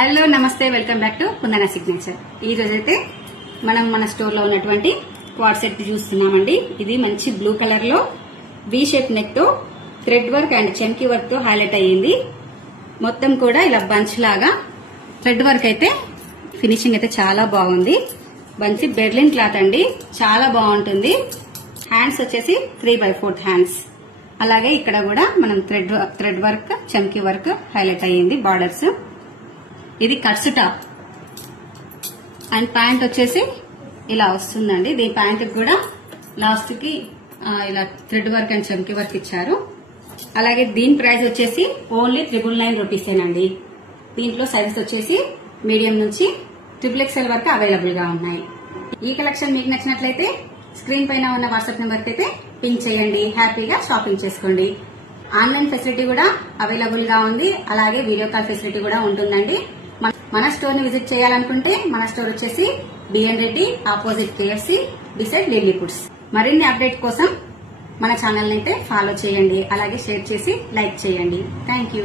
Hello నమస్తే welcome back to Kundana signature. ఈ రోజైతే మనం మన స్టోర్ లో ఉన్నటువంటి క్వాడ్ సెట్ చూస్తున్నామండి. ఇది మంచి బ్లూ కలర్ లో వి షేప్ నెక్ తో థ్రెడ్ వర్క్ అండ్ చమ్కీ వర్క్ తో హైలైట్ అయ్యింది. మొత్తం కూడా ఇలా బంచ్ లాగా థ్రెడ్ వర్క్ అయితే ఫినిషింగ్ అయితే చాలా బాగుంది. బంచి బెర్లిన్ క్లాత్ అండి, చాలా బాగుంటుంది. హ్యాండ్స్ వచ్చేసి 3/4 హ్యాండ్స్. అలాగే ఇక్కడ కూడా మనం థ్రెడ్ వర్క్ చమ్కీ వర్క్ హైలైట్ అయ్యింది. బార్డర్స్ ఇది కట్స్ టాప్ అండ్ ప్యాంట్ వచ్చేసి ఇలా వస్తుందండి. దీని ప్యాంట్ కూడా లాస్ట్ కి ఇలా థ్రెడ్ వర్క్ అండ్ చమ్కీ వర్క్ ఇచ్చారు. అలాగే దీని ప్రైస్ వచ్చేసి ఓన్లీ 999 రూపీసేనండి. దీంట్లో సైజెస్ వచ్చేసి మీడియం నుంచి XXL వరకు అవైలబుల్ గా ఉన్నాయి. ఈ కలెక్షన్ మీకు నచ్చినట్లయితే స్క్రీన్ పైన ఉన్న వాట్సాప్ నెంబర్ కి అయితే పింక్ చేయండి, హ్యాపీగా షాపింగ్ చేసుకోండి. ఆన్లైన్ ఫెసిలిటీ కూడా అవైలబుల్ గా ఉంది. అలాగే వీడియో కాల్ ఫెసిలిటీ కూడా ఉంటుందండి. మన స్టోర్ ని విజిట్ చేయాలనుకుంటే మన స్టోర్ వచ్చేసి BN Reddy opposite KFC beside lily foods. మరిన్ని అప్డేట్ కోసం మన ఛానల్ ని అయితే ఫాలో చేయండి, అలాగే షేర్ చేసి లైక్ చేయండి. Thank you.